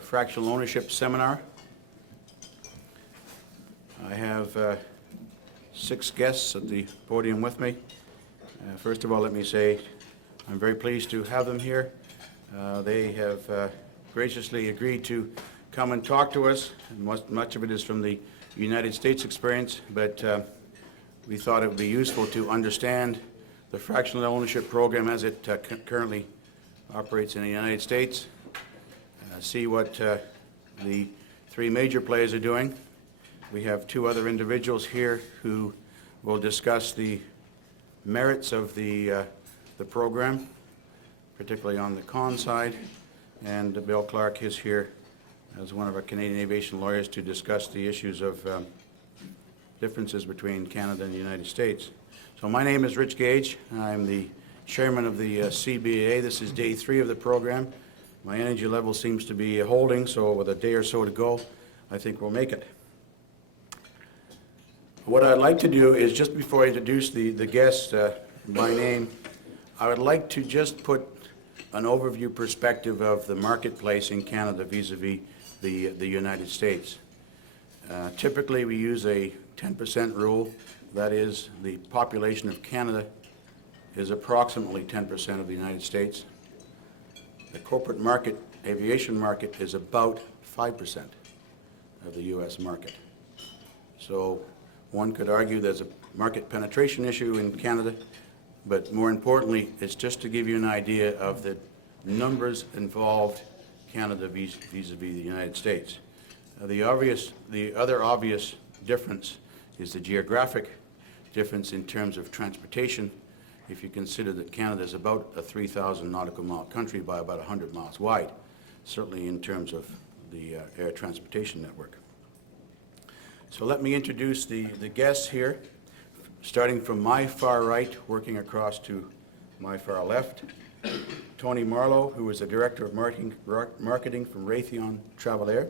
Fractional ownership seminar. I have 6 guests at the podium with me. First of all, let me say I'm very pleased to have them here. They have graciously agreed to come and talk to us. Much of it is from the United States experience, but we thought it would be useful to understand the fractional ownership program as it currently operates in the United States. See what the 3 major players are doing. We have 2 other individuals here who will discuss the merits of the program, particularly on the con side. And Bill Clark is here as one of our Canadian aviation lawyers to discuss the issues of differences between Canada and the United States. So my name is Rich Gage. I'm the chairman of the CBAA. This is day 3 of the program. My energy level seems to be holding, so with a day or so to go, I think we'll make it. What I'd like to do is, just before I introduce the guest by name, I would like to just put an overview perspective of the marketplace in Canada vis-a-vis the United States. Typically, we use a 10% rule. That is, the population of Canada is approximately 10% of the United States. The corporate market, aviation market, is about 5% of the U.S. market. So one could argue there's a market penetration issue in Canada, but more importantly, it's just to give you an idea of the numbers involved Canada vis-a-vis the United States. The other obvious difference is the geographic difference in terms of transportation. If you consider that Canada is about a 3,000 nautical mile country by about 100 miles wide, certainly in terms of the air transportation network. So let me introduce the guests here, starting from my far right, working across to my far left. Tony Marlowe, who is the Director of Marketing from Raytheon Travel Air.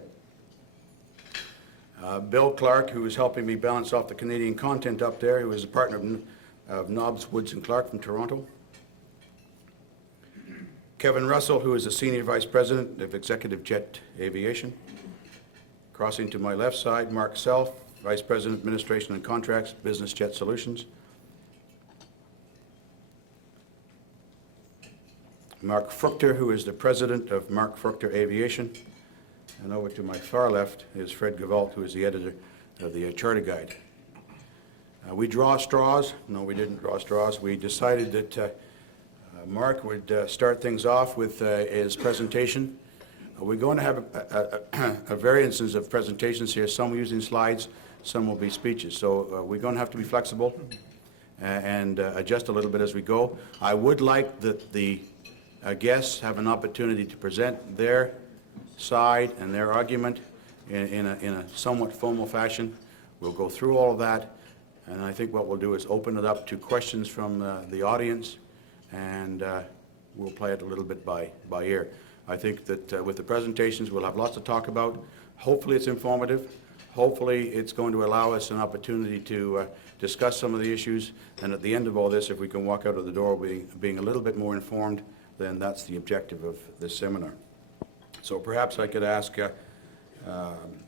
Bill Clark, who is helping me balance off the Canadian content up there, who is a partner of Nobbs, Woods & Clark from Toronto. Kevin Russell, who is the Senior Vice President of Executive Jet Aviation. Crossing to my left side, Mark Self, Vice President, Administration and Contracts, Business Jet Solutions. Mark Fruchter, who is the President of Mark Fruchter Aviation. And over to my far left is Fred Gavault, who is the editor of the Charter Guide. We draw straws. No, we didn't draw straws. We decided that Mark would start things off with his presentation. We're going to have a variances of presentations here, some using slides, some will be speeches. So we're going to have to be flexible and adjust a little bit as we go. I would like that the guests have an opportunity to present their side and their argument in a somewhat formal fashion. We'll go through all of that. And I think what we'll do is open it up to questions from the audience, and we'll play it a little bit by ear. I think that with the presentations, we'll have lots to talk about. Hopefully it's informative. Hopefully it's going to allow us an opportunity to discuss some of the issues. And at the end of all this, if we can walk out of the door being a little bit more informed, then that's the objective of this seminar. So perhaps I could ask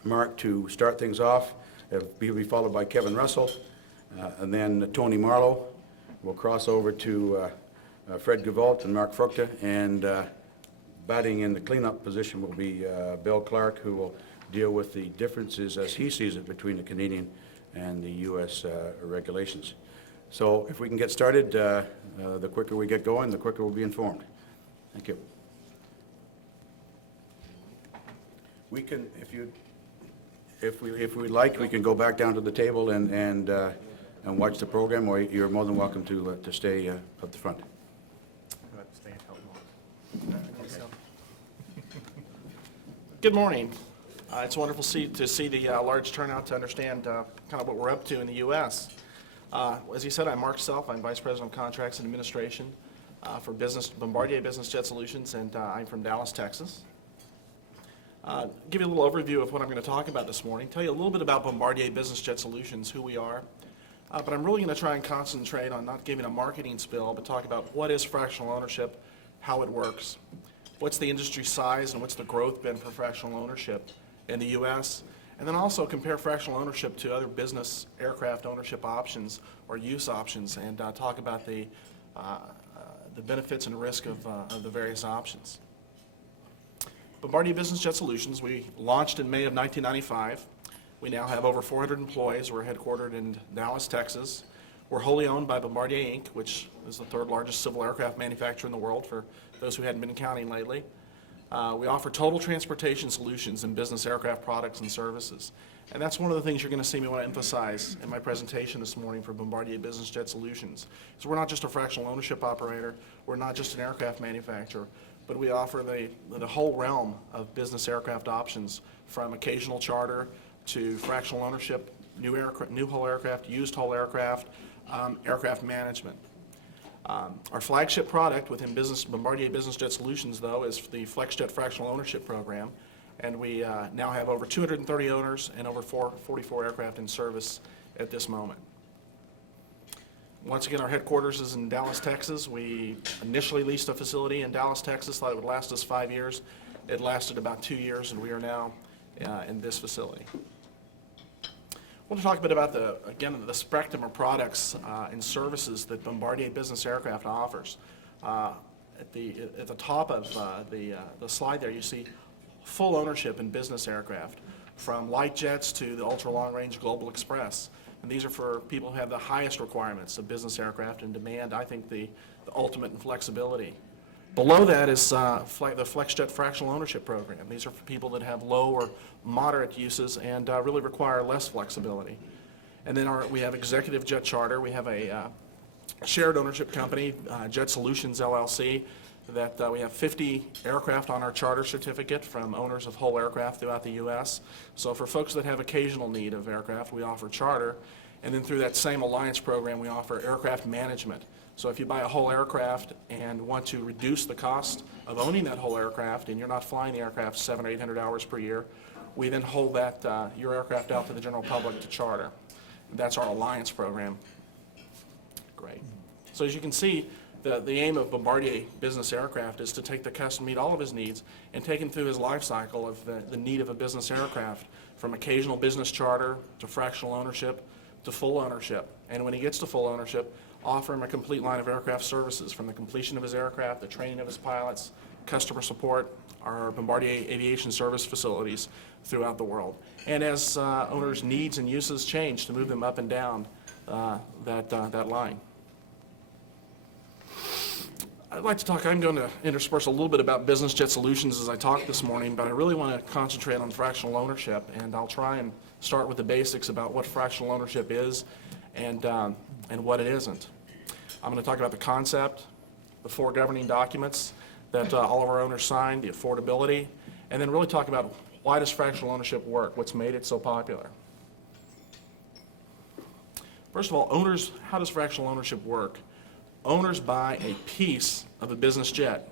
Mark to start things off. He'll be followed by Kevin Russell. And then Tony Marlowe will cross over to Fred Gavault and Mark Fruchter, and batting in the cleanup position will be Bill Clark, who will deal with the differences as he sees it between the Canadian and the U.S. regulations. So if we can get started, the quicker we get going, the quicker we'll be informed. Thank you. We can, if we like, we can go back down to the table and watch the program, or you're more than welcome to stay up the front. Stay and help. Good morning. It's wonderful to see the large turnout to understand kind of what we're up to in the U.S. As you said, I'm Mark Self. I'm Vice President of Contracts and Administration for Bombardier Business Jet Solutions, and I'm from Dallas, Texas. Give you a little overview of what I'm going to talk about this morning, tell you a little bit about Bombardier Business Jet Solutions, who we are, but I'm really going to try and concentrate on not giving a marketing spill, but talk about what is fractional ownership, how it works, what's the industry size and what's the growth been for fractional ownership in the U.S., and then also compare fractional ownership to other business aircraft ownership options or use options, and talk about the benefits and risk of the various options. Bombardier Business Jet Solutions, we launched in May of 1995. We now have over 400 employees. We're headquartered in Dallas, Texas. We're wholly owned by Bombardier Inc., which is the third largest civil aircraft manufacturer in the world for those who hadn't been counting lately. We offer total transportation solutions in business aircraft products and services. And that's one of the things you're going to see me want to emphasize in my presentation this morning for Bombardier Business Jet Solutions. So we're not just a fractional ownership operator, we're not just an aircraft manufacturer, but we offer the whole realm of business aircraft options, from occasional charter to fractional ownership, new whole aircraft, used whole aircraft, aircraft management. Our flagship product within Bombardier Business Jet Solutions, though, is the FlexJet Fractional Ownership Program, and we now have over 230 owners and over 44 aircraft in service at this moment. Once again, our headquarters is in Dallas, Texas. We initially leased a facility in Dallas, Texas, thought it would last us 5 years. It lasted about 2 years, and we are now in this facility. I want to talk a bit about the spectrum of products and services that Bombardier Business Aircraft offers. At the top of the slide there, you see full ownership in business aircraft, from light jets to the ultra-long-range Global Express. And these are for people who have the highest requirements of business aircraft and demand, I think, the ultimate in flexibility. Below that is the FlexJet Fractional Ownership Program. These are for people that have low or moderate uses and really require less flexibility. And then we have Executive Jet Charter. We have a shared ownership company, Jet Solutions LLC, that we have 50 aircraft on our charter certificate from owners of whole aircraft throughout the U.S. So for folks that have occasional need of aircraft, we offer charter. And then through that same alliance program, we offer aircraft management. So if you buy a whole aircraft and want to reduce the cost of owning that whole aircraft, and you're not flying the aircraft 700 or 800 hours per year, we then hold your aircraft out to the general public to charter. That's our alliance program. Great. So as you can see, the aim of Bombardier Business Aircraft is to take the customer, meet all of his needs, and take him through his life cycle of the need of a business aircraft, from occasional business charter to fractional ownership to full ownership. And when he gets to full ownership, offer him a complete line of aircraft services, from the completion of his aircraft, the training of his pilots, customer support, our Bombardier Aviation Service facilities throughout the world. And as owners' needs and uses change, to move them up and down that line. I'd like to talk, I'm going to intersperse a little bit about Business Jet Solutions as I talk this morning, but I really want to concentrate on fractional ownership, and I'll try and start with the basics about what fractional ownership is and what it isn't. I'm going to talk about the concept, the 4 governing documents that all of our owners sign, the affordability, and then really talk about why does fractional ownership work, what's made it so popular. First of all, owners, how does fractional ownership work? Owners buy a piece of a business jet.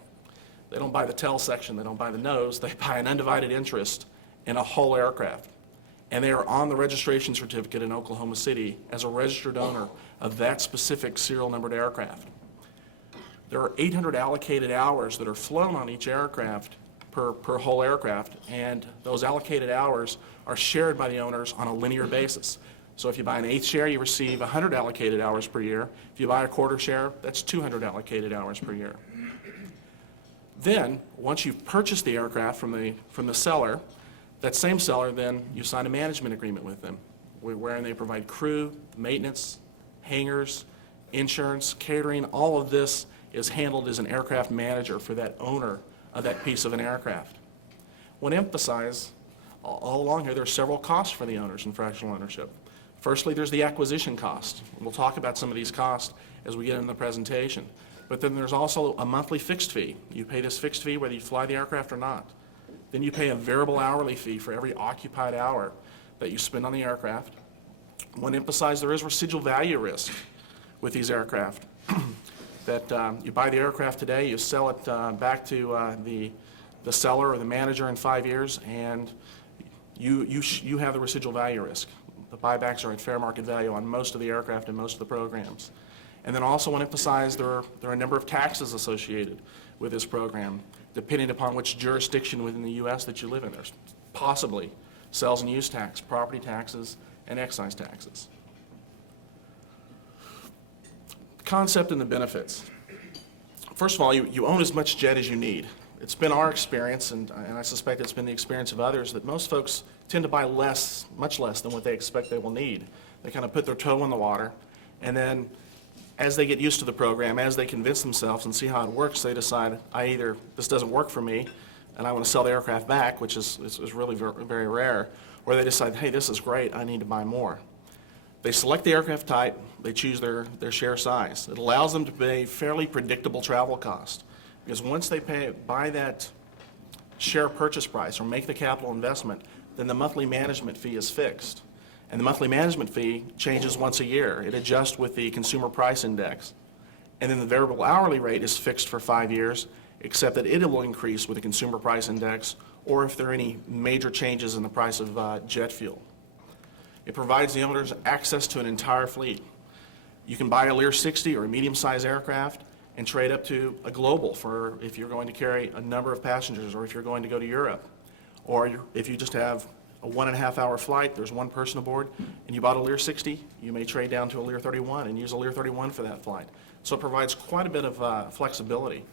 They don't buy the tail section, they don't buy the nose, they buy an undivided interest in a whole aircraft. And they are on the registration certificate in Oklahoma City as a registered owner of that specific serial numbered aircraft. There are 800 allocated hours that are flown on each aircraft per whole aircraft, and those allocated hours are shared by the owners on a linear basis. So if you buy an eighth share, you receive 100 allocated hours per year. If you buy a quarter share, that's 200 allocated hours per year. Then, once you've purchased the aircraft from the seller, that same seller, then you sign a management agreement with them, wherein they provide crew, maintenance, hangars, insurance, catering. All of this is handled as an aircraft manager for that owner of that piece of an aircraft. I want to emphasize, all along here, there are several costs for the owners in fractional ownership. Firstly, there's the acquisition cost. We'll talk about some of these costs as we get into the presentation. But then there's also a monthly fixed fee. You pay this fixed fee whether you fly the aircraft or not. Then you pay a variable hourly fee for every occupied hour that you spend on the aircraft. I want to emphasize there is residual value risk with these aircraft. That you buy the aircraft today, you sell it back to the seller or the manager in 5 years, and you have the residual value risk. The buybacks are at fair market value on most of the aircraft and most of the programs. And then also want to emphasize there are a number of taxes associated with this program. depending upon which jurisdiction within the U.S. that you live in. There's possibly sales and use tax, property taxes, and excise taxes. The concept and the benefits. First of all, you own as much jet as you need. It's been our experience, and I suspect it's been the experience of others, that most folks tend to buy less, much less than what they expect they will need. They kind of put their toe in the water, and then as they get used to the program, as they convince themselves and see how it works, they decide, this doesn't work for me, and I want to sell the aircraft back, which is really very, very rare, or they decide, hey, this is great, I need to buy more. They select the aircraft type, they choose their share size. It allows them to pay fairly predictable travel cost, because once they buy that share purchase price or make the capital investment, then the monthly management fee is fixed. And the monthly management fee changes once a year. It adjusts with the consumer price index. And then the variable hourly rate is fixed for 5 years, except that it will increase with the consumer price index or if there are any major changes in the price of jet fuel. It provides the owners access to an entire fleet. You can buy a Lear 60 or a medium-sized aircraft and trade up to a Global for if you're going to carry a number of passengers or if you're going to go to Europe. Or if you just have a 1.5 hour flight, there's one person aboard, and you bought a Lear 60, you may trade down to a Lear 31 and use a Lear 31 for that flight. So it provides quite a bit of flexibility.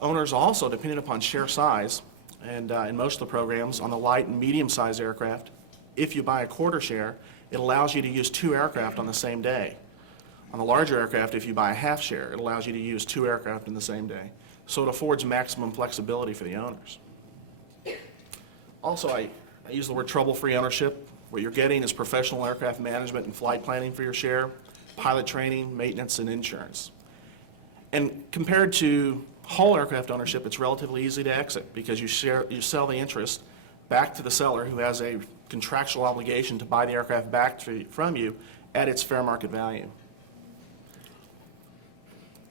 Owners also, depending upon share size, and in most of the programs, on the light and medium-sized aircraft, if you buy a quarter share, it allows you to use 2 aircraft on the same day. On the larger aircraft, if you buy a half share, it allows you to use 2 aircraft in the same day. So it affords maximum flexibility for the owners. Also, I use the word trouble-free ownership. What you're getting is professional aircraft management and flight planning for your share, pilot training, maintenance, and insurance. And compared to whole aircraft ownership, it's relatively easy to exit because you sell the interest back to the seller who has a contractual obligation to buy the aircraft back from you at its fair market value.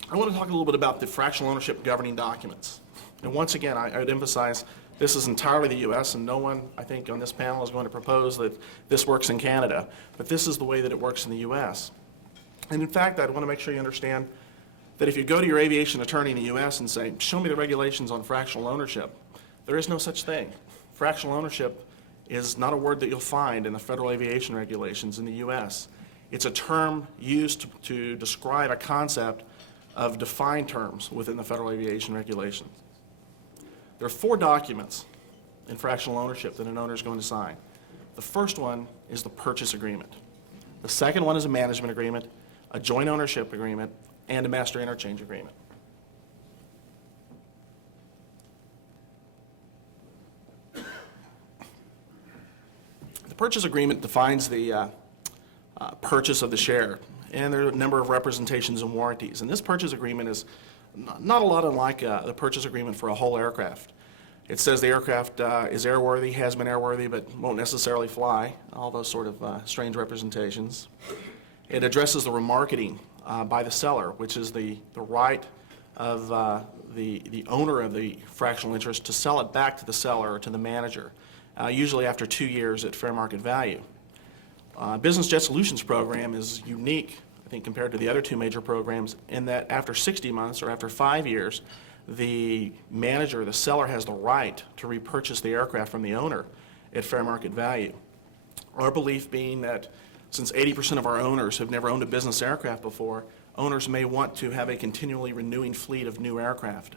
I want to talk a little bit about the fractional ownership governing documents. And once again, I would emphasize this is entirely the U.S., and no one, I think, on this panel is going to propose that this works in Canada. But this is the way that it works in the U.S. And in fact, I'd want to make sure you understand that if you go to your aviation attorney in the U.S. and say, show me the regulations on fractional ownership, there is no such thing. Fractional ownership is not a word that you'll find in the federal aviation regulations in the U.S. It's a term used to describe a concept of defined terms within the federal aviation regulations. There are 4 documents in fractional ownership that an owner is going to sign. The first one is the purchase agreement. The second one is a management agreement, a joint ownership agreement, and a master interchange agreement. The purchase agreement defines the purchase of the share, and there are a number of representations and warranties. And this purchase agreement is not a lot unlike the purchase agreement for a whole aircraft. It says the aircraft is airworthy, has been airworthy, but won't necessarily fly, all those sort of strange representations. It addresses the remarketing by the seller, which is the right of the owner of the fractional interest to sell it back to the seller or to the manager, usually after 2 years at fair market value. Business Jet Solutions program is unique, I think, compared to the other 2 major programs in that after 60 months or after 5 years, the manager, the seller, has the right to repurchase the aircraft from the owner at fair market value. Our belief being that since 80% of our owners have never owned a business aircraft before, owners may want to have a continually renewing fleet of new aircraft.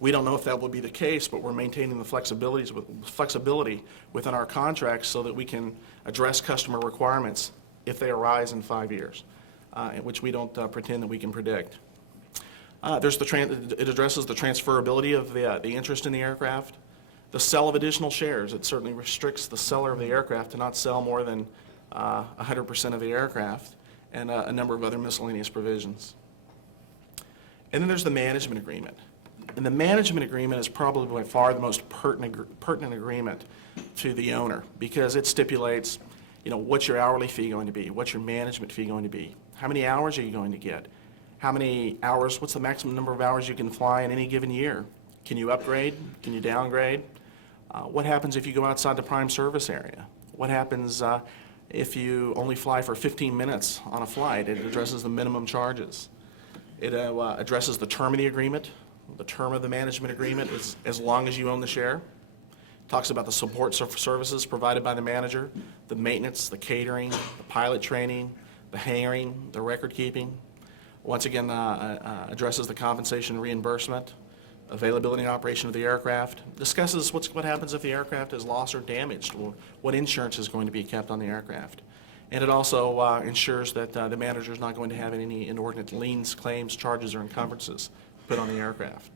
We don't know if that will be the case, but we're maintaining the flexibility within our contracts so that we can address customer requirements if they arise in 5 years, which we don't pretend that we can predict. It addresses the transferability of the interest in the aircraft, the sale of additional shares. It certainly restricts the seller of the aircraft to not sell more than 100% of the aircraft, and a number of other miscellaneous provisions. And then there's the management agreement. And the management agreement is probably by far the most pertinent agreement to the owner because it stipulates, what's your hourly fee going to be? What's your management fee going to be? How many hours are you going to get? How many hours, what's the maximum number of hours you can fly in any given year? Can you upgrade? Can you downgrade? What happens if you go outside the prime service area? What happens if you only fly for 15 minutes on a flight? It addresses the minimum charges. It addresses the term of the agreement, The term of the management agreement is as long as you own the share. Talks about the support services provided by the manager, the maintenance, the catering, the pilot training, the hangaring, the record keeping. Once again, addresses the compensation and reimbursement, availability and operation of the aircraft, discusses what happens if the aircraft is lost or damaged, or what insurance is going to be kept on the aircraft. And it also ensures that the manager is not going to have any inordinate liens, claims, charges, or encumbrances put on the aircraft.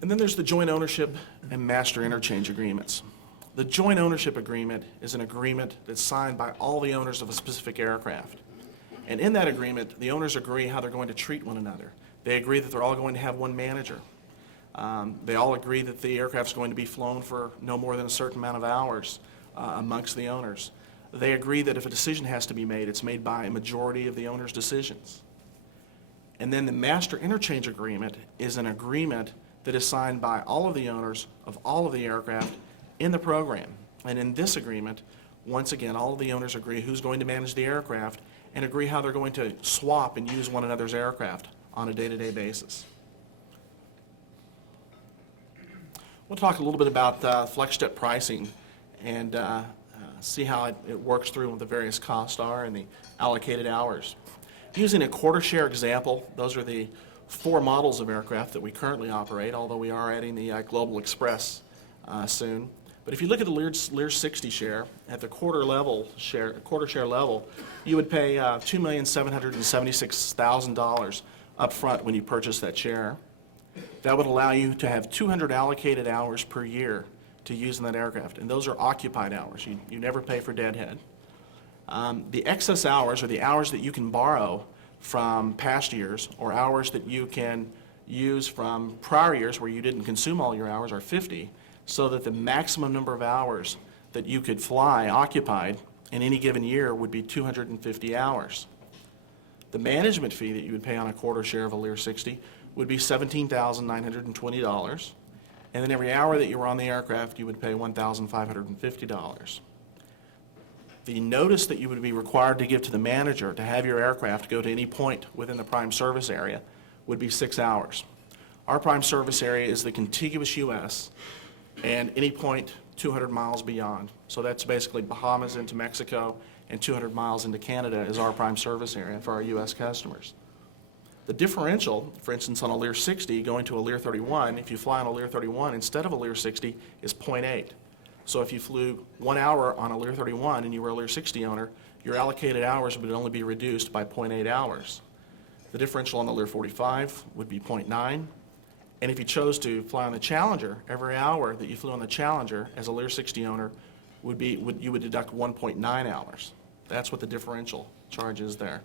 And then there's the joint ownership and master interchange agreements. The joint ownership agreement is an agreement that's signed by all the owners of a specific aircraft. And in that agreement, the owners agree how they're going to treat one another. They agree that they're all going to have one manager. They all agree that the aircraft's going to be flown for no more than a certain amount of hours amongst the owners. They agree that if a decision has to be made, it's made by a majority of the owners' decisions. And then the master interchange agreement is an agreement that is signed by all of the owners of all of the aircraft in the program. And in this agreement, once again, all of the owners agree who's going to manage the aircraft and agree how they're going to swap and use one another's aircraft on a day-to-day basis. We'll talk a little bit about FlexJet pricing and see how it works through what the various costs are and the allocated hours. Using a quarter share example, those are the 4 models of aircraft that we currently operate, although we are adding the Global Express soon. But if you look at the Lear 60 share, at the quarter share level, you would pay $2,776,000 up front when you purchase that share. That would allow you to have 200 allocated hours per year to use in that aircraft, and those are occupied hours. You never pay for deadhead. The excess hours, or the hours that you can borrow from past years, or hours that you can use from prior years where you didn't consume all your hours, are 50, so that the maximum number of hours that you could fly occupied in any given year would be 250 hours. The management fee that you would pay on a quarter share of a Lear 60 would be $17,920, and then every hour that you were on the aircraft, you would pay $1,550. The notice that you would be required to give to the manager to have your aircraft go to any point within the prime service area would be 6 hours. Our prime service area is the contiguous U.S. and any point 200 miles beyond. So that's basically Bahamas into Mexico, and 200 miles into Canada is our prime service area for our U.S. customers. The differential, for instance, on a Lear 60 going to a Lear 31, if you fly on a Lear 31 instead of a Lear 60, is 0.8. So if you flew 1 hour on a Lear 31 and you were a Lear 60 owner, your allocated hours would only be reduced by 0.8 hours. The differential on the Lear 45 would be 0.9. And if you chose to fly on the Challenger, every hour that you flew on the Challenger as a Lear 60 owner you would deduct 1.9 hours. That's what the differential charge is there.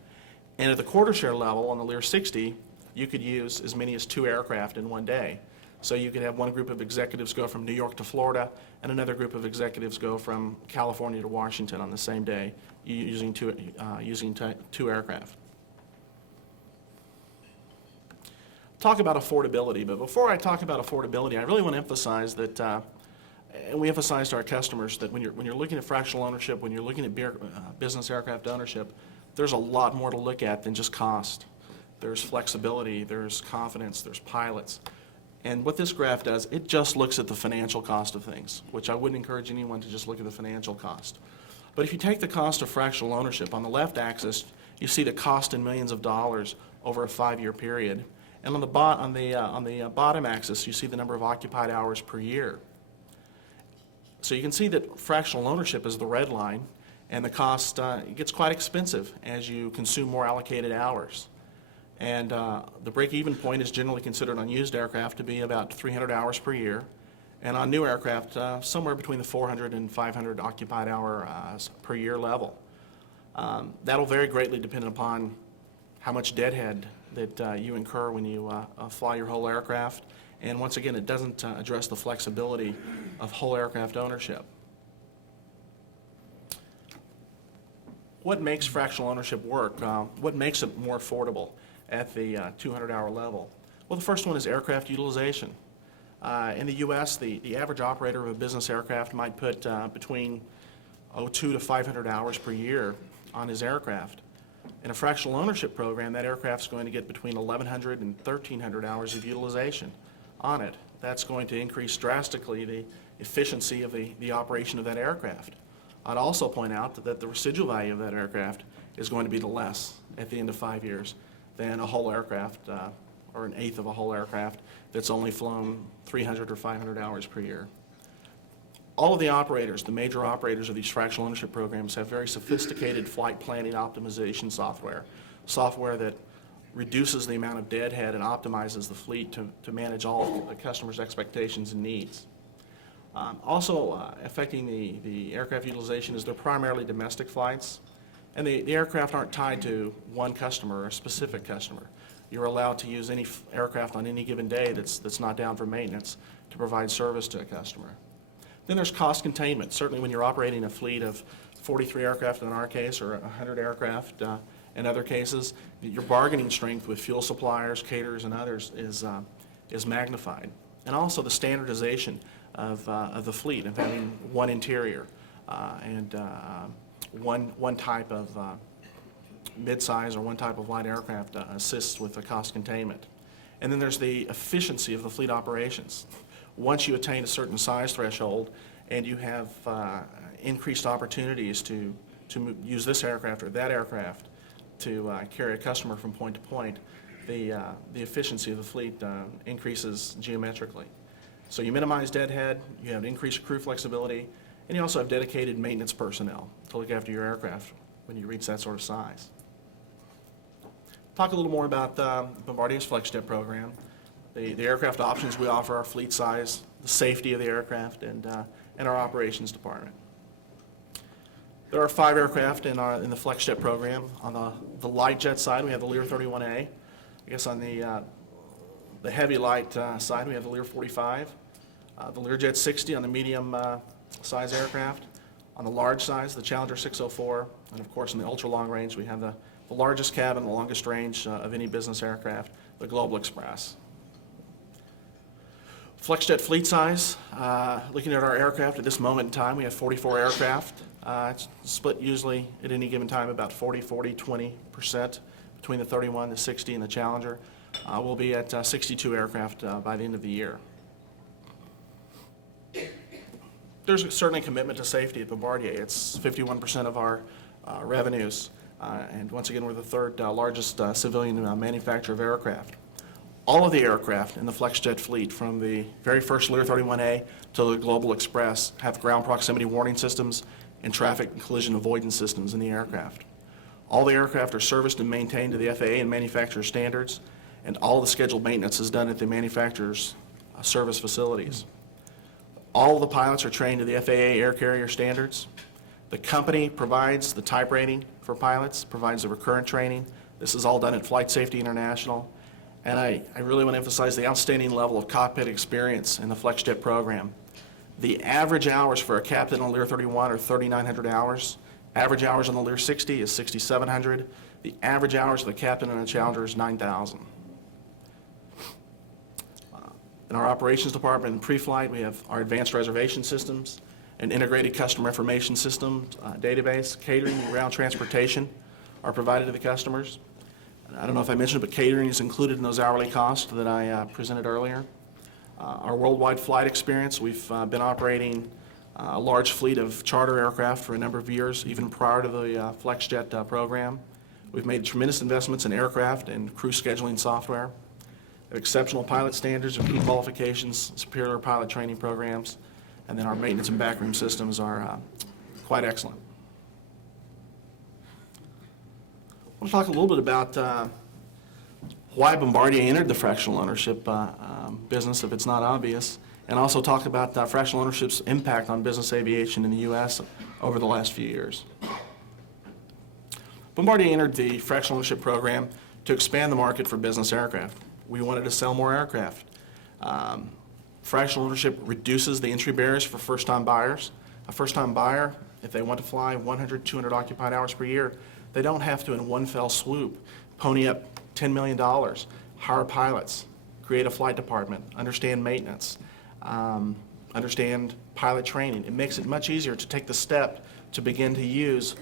And at the quarter share level on the Lear 60, you could use as many as 2 aircraft in one day. So you could have one group of executives go from New York to Florida, and another group of executives go from California to Washington on the same day using two aircraft. Talk about affordability, but before I talk about affordability, I really want to emphasize that, and we emphasize to our customers that when you're looking at fractional ownership, when you're looking at business aircraft ownership, there's a lot more to look at than just cost. There's flexibility, there's confidence, there's pilots. And what this graph does, it just looks at the financial cost of things, which I wouldn't encourage anyone to just look at the financial cost. But if you take the cost of fractional ownership, on the left axis, you see the cost in millions of dollars over a 5-year period. And on the bottom axis, you see the number of occupied hours per year. So you can see that fractional ownership is the red line, and the cost gets quite expensive as you consume more allocated hours. And the break-even point is generally considered on used aircraft to be about 300 hours per year, and on new aircraft, somewhere between the 400 and 500 occupied hours per year level. That'll vary greatly depending upon how much deadhead that you incur when you fly your whole aircraft. And once again, it doesn't address the flexibility of whole aircraft ownership. What makes fractional ownership work? What makes it more affordable at the 200-hour level? Well, the first one is aircraft utilization. In the U.S., the average operator of a business aircraft might put between 200 to 500 hours per year on his aircraft. In a fractional ownership program, that aircraft's going to get between 1,100 and 1,300 hours of utilization on it. That's going to increase drastically the efficiency of the operation of that aircraft. I'd also point out that the residual value of that aircraft is going to be less at the end of 5 years than a whole aircraft, or an eighth of a whole aircraft that's only flown 300 or 500 hours per year. All of the operators, the major operators of these fractional ownership programs, have very sophisticated flight planning optimization software that reduces the amount of deadhead and optimizes the fleet to manage all of the customer's expectations and needs. Also affecting the aircraft utilization is they're primarily domestic flights, and the aircraft aren't tied to one customer or a specific customer. You're allowed to use any aircraft on any given day that's not down for maintenance to provide service to a customer. Then there's cost containment. Certainly when you're operating a fleet of 43 aircraft in our case, or 100 aircraft in other cases, your bargaining strength with fuel suppliers, caterers, and others is magnified. And also the standardization of the fleet, of having one interior and one type of mid-size or one type of light aircraft assists with the cost containment. And then there's the efficiency of the fleet operations. Once you attain a certain size threshold and you have increased opportunities to use this aircraft or that aircraft to carry a customer from point to point, the efficiency of the fleet increases geometrically. So you minimize deadhead, you have increased crew flexibility, and you also have dedicated maintenance personnel to look after your aircraft when you reach that sort of size. Talk a little more about Bombardier's FlexJet program. The aircraft options we offer, our fleet size, the safety of the aircraft, and our operations department. There are 5 aircraft in the FlexJet program. On the light jet side, we have the Lear 31A. I guess on the heavy light side, we have the Lear 45. The Learjet 60 on the medium size aircraft. On the large size, the Challenger 604. And of course, in the ultra long range, we have the largest cabin, the longest range of any business aircraft, the Global Express. FlexJet fleet size, looking at our aircraft at this moment in time, we have 44 aircraft. It's split usually at any given time about 40-20% between the 31, the 60, and the Challenger. We'll be at 62 aircraft by the end of the year. There's certainly a commitment to safety at Bombardier. It's 51% of our revenues, and once again, we're the third largest civilian manufacturer of aircraft. All of the aircraft in the FlexJet fleet, from the very first Lear 31A to the Global Express, have ground proximity warning systems and traffic and collision avoidance systems in the aircraft. All the aircraft are serviced and maintained to the FAA and manufacturer standards, and all the scheduled maintenance is done at the manufacturer's service facilities. All the pilots are trained to the FAA air carrier standards. The company provides the type rating for pilots, provides the recurrent training. This is all done at Flight Safety International. And I really want to emphasize the outstanding level of cockpit experience in the FlexJet program. The average hours for a captain on Lear 31 are 3,900 hours. Average hours on the Lear 60 is 6,700. The average hours of the captain on a Challenger is 9,000. In our operations department in pre-flight, we have our advanced reservation systems, an integrated customer information system database, catering and ground transportation are provided to the customers. I don't know if I mentioned it, but catering is included in those hourly costs that I presented earlier. Our worldwide flight experience, we've been operating a large fleet of charter aircraft for a number of years, even prior to the FlexJet program. We've made tremendous investments in aircraft and crew scheduling software. We have exceptional pilot standards and key qualifications, superior pilot training programs, and then our maintenance and backroom systems are quite excellent. I want to talk a little bit about why Bombardier entered the fractional ownership business, if it's not obvious, and also talk about fractional ownership's impact on business aviation in the U.S. over the last few years. Bombardier entered the fractional ownership program to expand the market for business aircraft. We wanted to sell more aircraft. Fractional ownership reduces the entry barriers for first-time buyers. A first-time buyer, if they want to fly 100, 200 occupied hours per year, they don't have to, in one fell swoop, pony up $10 million, hire pilots, create a flight department, understand maintenance, understand pilot training. It makes it much easier to take the step to begin to use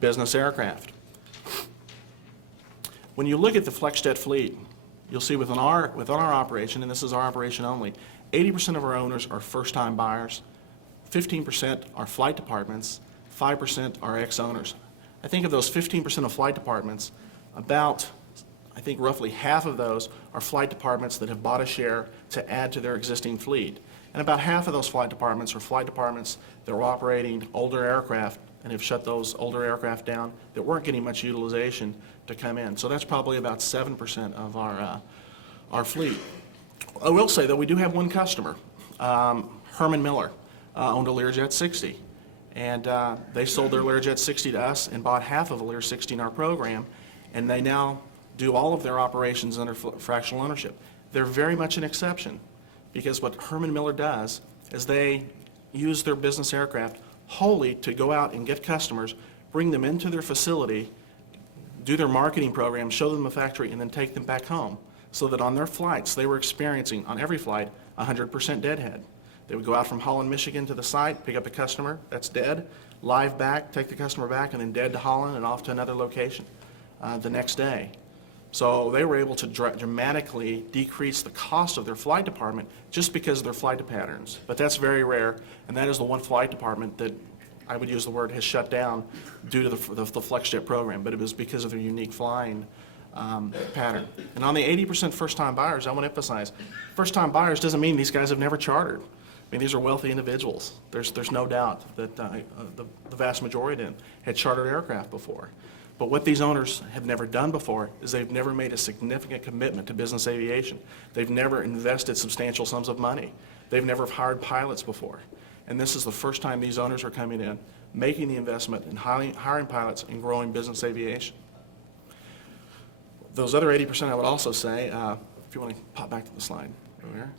business aircraft. When you look at the FlexJet fleet, you'll see within our operation, and this is our operation only, 80% of our owners are first-time buyers, 15% are flight departments, 5% are ex-owners. I think of those 15% of flight departments, I think roughly half of those are flight departments that have bought a share to add to their existing fleet. And about half of those flight departments are flight departments that were operating older aircraft and have shut those older aircraft down that weren't getting much utilization to come in. So that's probably about 7% of our fleet. I will say that we do have one customer, Herman Miller, owned a Learjet 60. And they sold their Learjet 60 to us and bought half of a Lear 60 in our program, and they now do all of their operations under fractional ownership. They're very much an exception, because what Herman Miller does is they use their business aircraft wholly to go out and get customers, bring them into their facility, do their marketing program, show them the factory, and then take them back home, so that on their flights, they were experiencing, on every flight, 100% deadhead. They would go out from Holland, Michigan to the site, pick up a customer that's dead, live back, take the customer back, and then dead to Holland and off to another location the next day. So they were able to dramatically decrease the cost of their flight department just because of their flight patterns. But that's very rare, and that is the one flight department that I would use the word has shut down due to the FlexJet program, but it was because of their unique flying pattern. And on the 80% first-time buyers, I want to emphasize, first-time buyers doesn't mean these guys have never chartered. I mean, these are wealthy individuals. There's no doubt that the vast majority of them had chartered aircraft before. But what these owners have never done before is they've never made a significant commitment to business aviation. They've never invested substantial sums of money. They've never hired pilots before. And this is the first time these owners are coming in, making the investment in hiring pilots and growing business aviation. Those other 80%, I would also say, if you want to pop back to the slide over here.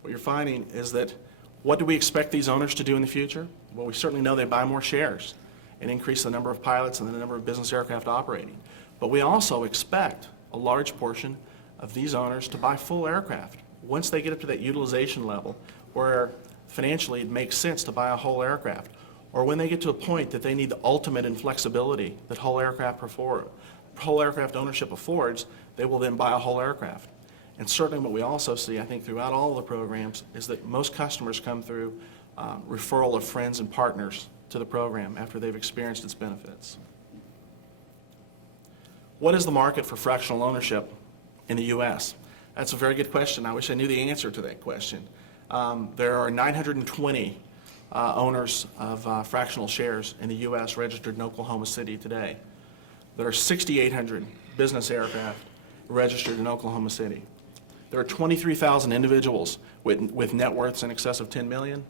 What you're finding is that, what do we expect these owners to do in the future? Well, we certainly know they buy more shares and increase the number of pilots and the number of business aircraft operating. But we also expect a large portion of these owners to buy full aircraft. Once they get up to that utilization level where financially it makes sense to buy a whole aircraft, or when they get to a point that they need the ultimate in flexibility that whole aircraft ownership affords, they will then buy a whole aircraft. And certainly what we also see, I think, throughout all of the programs is that most customers come through referral of friends and partners to the program after they've experienced its benefits. What is the market for fractional ownership in the U.S.? That's a very good question. I wish I knew the answer to that question. There are 920 owners of fractional shares in the U.S. registered in Oklahoma City today. There are 6,800 business aircraft registered in Oklahoma City. There are 23,000 individuals with net worths in excess of $10 million.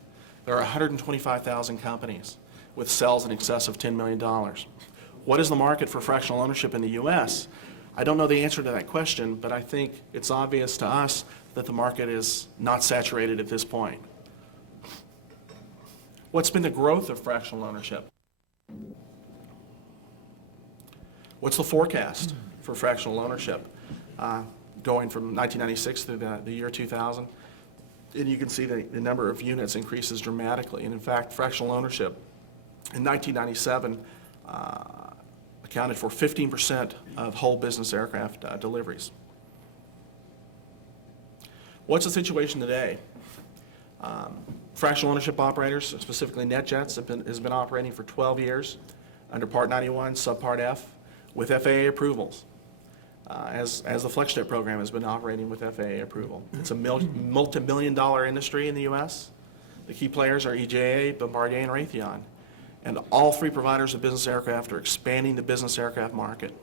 There are 125,000 companies with sales in excess of $10 million. What is the market for fractional ownership in the U.S.? I don't know the answer to that question, but I think it's obvious to us that the market is not saturated at this point. What's been the growth of fractional ownership? What's the forecast for fractional ownership going from 1996 through the year 2000? And you can see the number of units increases dramatically. And in fact, fractional ownership in 1997 accounted for 15% of whole business aircraft deliveries. What's the situation today? Fractional ownership operators, specifically NetJets, has been operating for 12 years under Part 91, Subpart F, with FAA approvals, as the FlexJet program has been operating with FAA approval. It's a multi-million-dollar industry in the U.S. The key players are EJA, Bombardier, and Raytheon. And all three providers of business aircraft are expanding the business aircraft market.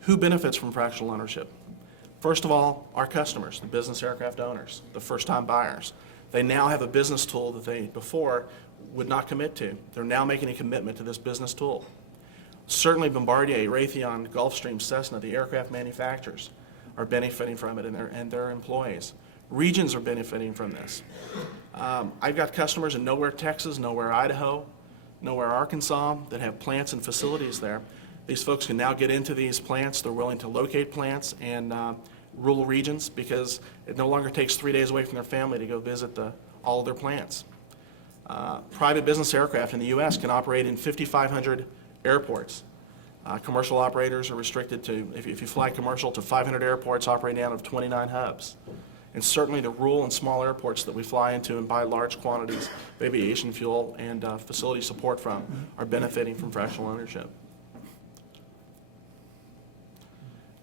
Who benefits from fractional ownership? First of all, our customers, the business aircraft owners, the first-time buyers. They now have a business tool that they before would not commit to. They're now making a commitment to this business tool. Certainly Bombardier, Raytheon, Gulfstream, Cessna, the aircraft manufacturers are benefiting from it, and their employees. Regions are benefiting from this. I've got customers in Nowhere, Texas, Nowhere, Idaho, Nowhere, Arkansas that have plants and facilities there. These folks can now get into these plants. They're willing to locate plants in rural regions because it no longer takes 3 days away from their family to go visit all of their plants. Private business aircraft in the U.S. can operate in 5,500 airports. Commercial operators are restricted to, if you fly commercial, to 500 airports operating out of 29 hubs. And certainly the rural and small airports that we fly into and buy large quantities of aviation fuel and facility support from are benefiting from fractional ownership.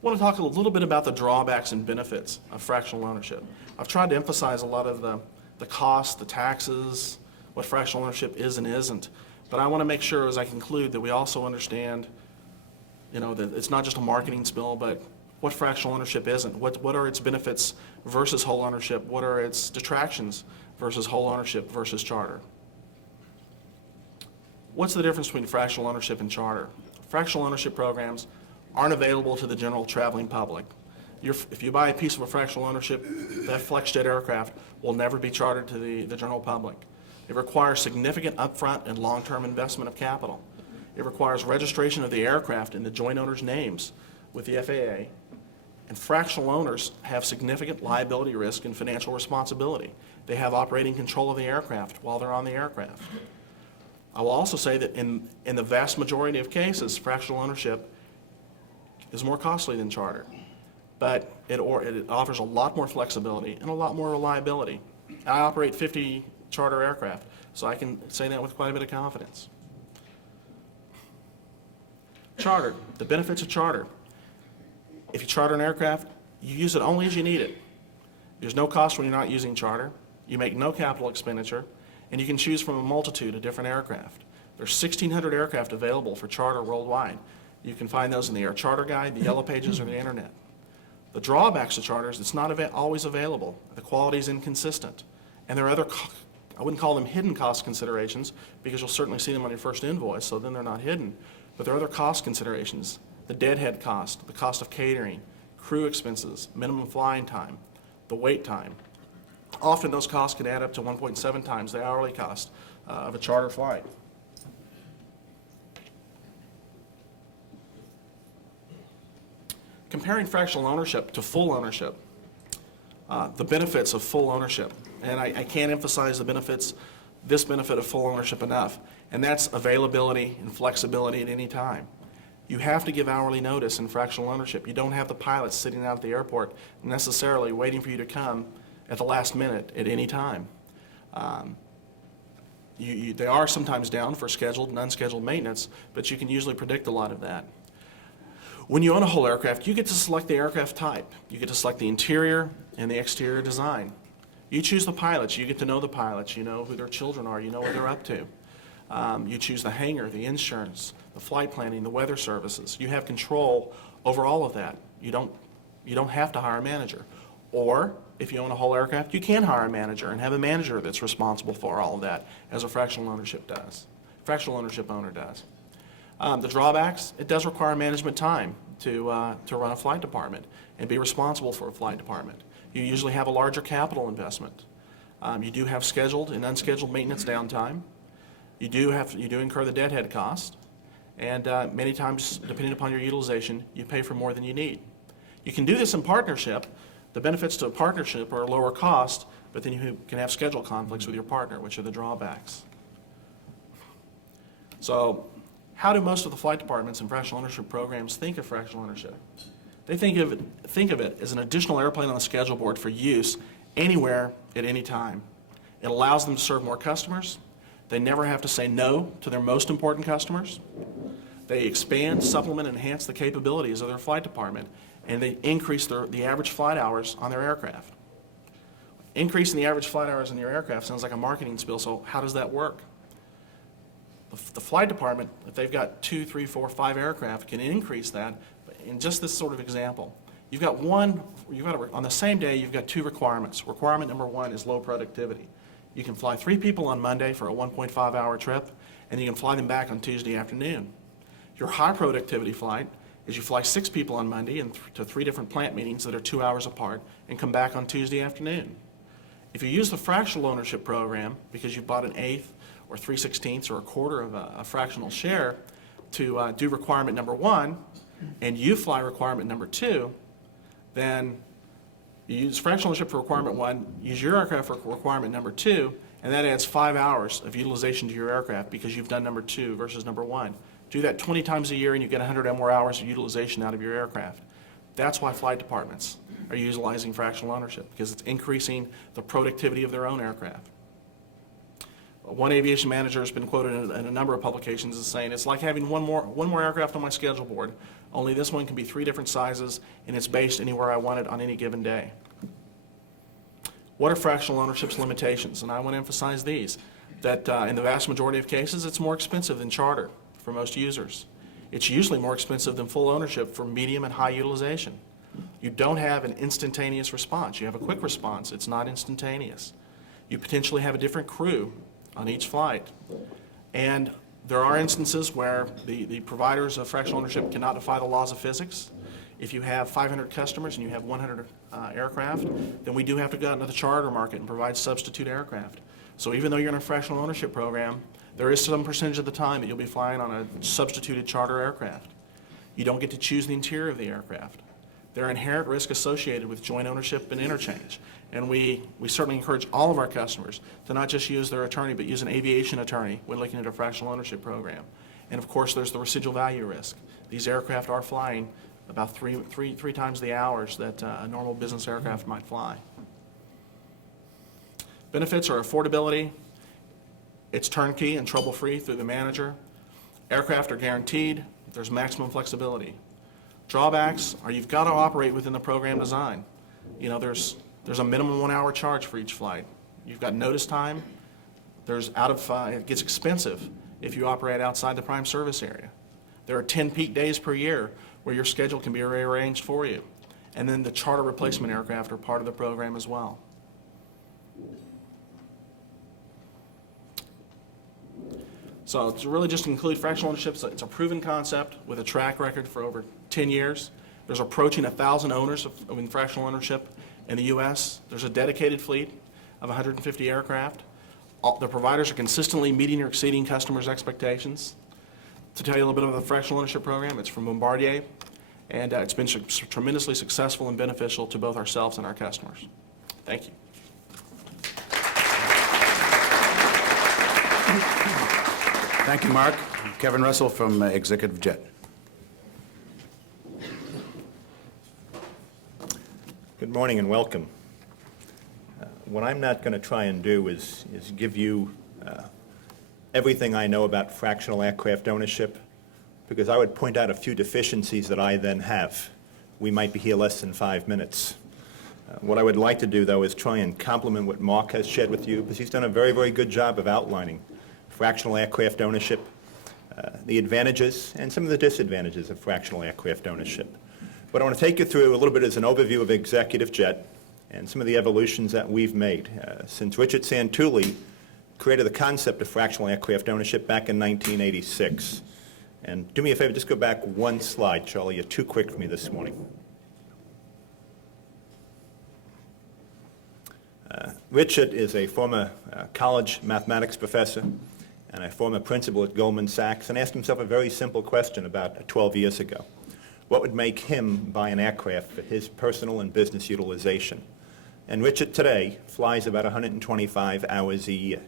I want to talk a little bit about the drawbacks and benefits of fractional ownership. I've tried to emphasize a lot of the costs, the taxes, what fractional ownership is and isn't. But I want to make sure as I conclude that we also understand, that it's not just a marketing spill, but what fractional ownership isn't. What are its benefits versus whole ownership? What are its detractions versus whole ownership versus charter? What's the difference between fractional ownership and charter? Fractional ownership programs aren't available to the general traveling public. If you buy a piece of a fractional ownership, that FlexJet aircraft will never be chartered to the general public. It requires significant upfront and long-term investment of capital. It requires registration of the aircraft in the joint owners' names with the FAA. And fractional owners have significant liability risk and financial responsibility. They have operating control of the aircraft while they're on the aircraft. I will also say that in the vast majority of cases, fractional ownership is more costly than charter, but it offers a lot more flexibility and a lot more reliability. I operate 50 charter aircraft, so I can say that with quite a bit of confidence. Charter, the benefits of charter. If you charter an aircraft, you use it only as you need it. There's no cost when you're not using charter. You make no capital expenditure, and you can choose from a multitude of different aircraft. There's 1,600 aircraft available for charter worldwide. You can find those in the Air Charter Guide, the Yellow Pages, or the internet. The drawbacks to charters, it's not always available. The quality is inconsistent. And there are other, I wouldn't call them hidden cost considerations, because you'll certainly see them on your first invoice, so then they're not hidden. But there are other cost considerations. The deadhead cost, the cost of catering, crew expenses, minimum flying time, the wait time. Often those costs can add up to 1.7 times the hourly cost of a charter flight. Comparing fractional ownership to full ownership, the benefits of full ownership, and I can't emphasize this benefit of full ownership enough, and that's availability and flexibility at any time. You have to give hourly notice in fractional ownership. You don't have the pilots sitting out at the airport necessarily waiting for you to come at the last minute at any time. They are sometimes down for scheduled and unscheduled maintenance, but you can usually predict a lot of that. When you own a whole aircraft, you get to select the aircraft type. You get to select the interior and the exterior design. You choose the pilots. You get to know the pilots. You know who their children are. You know what they're up to. You choose the hangar, the insurance, the flight planning, the weather services. You have control over all of that. You don't have to hire a manager. Or if you own a whole aircraft, you can hire a manager and have a manager that's responsible for all of that, as a fractional ownership owner does. The drawbacks, it does require management time to run a flight department and be responsible for a flight department. You usually have a larger capital investment. You do have scheduled and unscheduled maintenance downtime. You do incur the deadhead cost, and many times, depending upon your utilization, you pay for more than you need. You can do this in partnership. The benefits to a partnership are lower cost, but then you can have schedule conflicts with your partner, which are the drawbacks. So, how do most of the flight departments and fractional ownership programs think of fractional ownership? They think of it as an additional airplane on the schedule board for use anywhere at any time. It allows them to serve more customers. They never have to say no to their most important customers. They expand, supplement, and enhance the capabilities of their flight department, and they increase the average flight hours on their aircraft. Increasing the average flight hours on your aircraft sounds like a marketing spiel, so how does that work? The flight department, if they've got 2, 3, 4, 5 aircraft, can increase that. In just this sort of example, on the same day, you've got 2 requirements. Requirement number 1 is low productivity. You can fly 3 people on Monday for a 1.5-hour trip, and you can fly them back on Tuesday afternoon. Your high productivity flight is you fly 6 people on Monday to 3 different plant meetings that are 2 hours apart and come back on Tuesday afternoon. If you use the fractional ownership program because you bought an 1/8 or 3/16 or a quarter of a fractional share to do requirement number 1, and you fly requirement number 2, then you use fractional ownership for requirement 1, use your aircraft for requirement number 2, and that adds 5 hours of utilization to your aircraft because you've done number 2 versus number 1. Do that 20 times a year and you get 100 more hours of utilization out of your aircraft. That's why flight departments are utilizing fractional ownership, because it's increasing the productivity of their own aircraft. One aviation manager has been quoted in a number of publications as saying, it's like having one more aircraft on my schedule board, only this one can be 3 different sizes and it's based anywhere I want it on any given day. What are fractional ownership's limitations? And I want to emphasize these, that in the vast majority of cases, it's more expensive than charter for most users. It's usually more expensive than full ownership for medium and high utilization. You don't have an instantaneous response. You have a quick response. It's not instantaneous. You potentially have a different crew on each flight. And there are instances where the providers of fractional ownership cannot defy the laws of physics. If you have 500 customers and you have 100 aircraft, then we do have to go out into the charter market and provide substitute aircraft. So even though you're in a fractional ownership program, there is some percentage of the time that you'll be flying on a substituted charter aircraft. You don't get to choose the interior of the aircraft. There are inherent risks associated with joint ownership and interchange. And we certainly encourage all of our customers to not just use their attorney, but use an aviation attorney when looking at a fractional ownership program. And of course, there's the residual value risk. These aircraft are flying about three times the hours that a normal business aircraft might fly. Benefits are affordability. It's turnkey and trouble-free through the manager. Aircraft are guaranteed. There's maximum flexibility. Drawbacks are you've got to operate within the program design. You know, there's a minimum 1 hour charge for each flight. You've got notice time. It gets expensive if you operate outside the prime service area. There are 10 peak days per year where your schedule can be rearranged for you. And then the charter replacement aircraft are part of the program as well. So to really just include fractional ownership, it's a proven concept with a track record for over 10 years. There's approaching 1,000 owners of fractional ownership in the U.S. There's a dedicated fleet of 150 aircraft. The providers are consistently meeting or exceeding customers' expectations. To tell you a little bit about the fractional ownership program, it's from Bombardier, and it's been tremendously successful and beneficial to both ourselves and our customers. Thank you. Thank you, Mark. Kevin Russell from Executive Jet. Good morning and welcome. What I'm not going to try and do is give you everything I know about fractional aircraft ownership, because I would point out a few deficiencies that I then have. We might be here less than 5 minutes. What I would like to do, though, is try and complement what Mark has shared with you, because he's done a very, very good job of outlining fractional aircraft ownership, the advantages and some of the disadvantages of fractional aircraft ownership. What I want to take you through a little bit is an overview of Executive Jet and some of the evolutions that we've made since Richard Santulli created the concept of fractional aircraft ownership back in 1986. And do me a favor, just go back one slide, Charlie. You're too quick for me this morning. Richard is a former college mathematics professor and a former principal at Goldman Sachs, and asked himself a very simple question about 12 years ago. What would make him buy an aircraft for his personal and business utilization? And Richard today flies about 125 hours a year.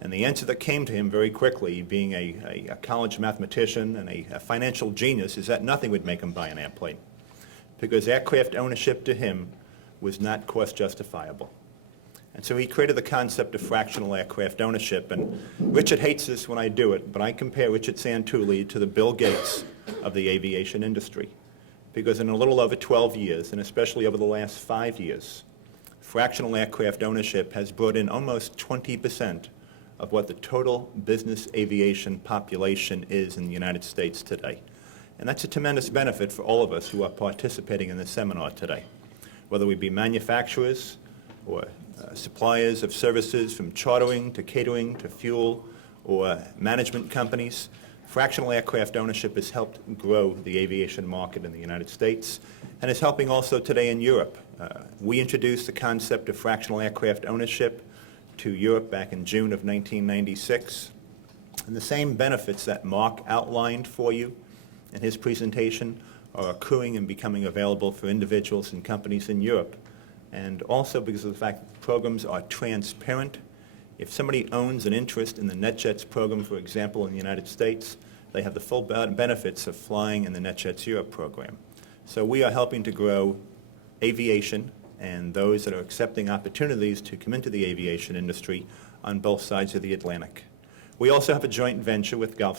And the answer that came to him very quickly, being a college mathematician and a financial genius, is that nothing would make him buy an airplane, because aircraft ownership to him was not cost justifiable. And so he created the concept of fractional aircraft ownership. And Richard hates this when I do it, but I compare Richard Santulli to the Bill Gates of the aviation industry. Because in a little over 12 years, and especially over the last 5 years, fractional aircraft ownership has brought in almost 20% of what the total business aviation population is in the United States today. And that's a tremendous benefit for all of us who are participating in this seminar today, whether we be manufacturers or suppliers of services from chartering to catering to fuel or management companies. Fractional aircraft ownership has helped grow the aviation market in the United States and is helping also today in Europe. We introduced the concept of fractional aircraft ownership to Europe back in June of 1996. And the same benefits that Mark outlined for you in his presentation are accruing and becoming available for individuals and companies in Europe. And also because of the fact that programs are transparent. If somebody owns an interest in the NetJets program, for example, in the United States, they have the full benefits of flying in the NetJets Europe program. So we are helping to grow aviation and those that are accepting opportunities to come into the aviation industry on both sides of the Atlantic. We also have a joint venture with Gulfstream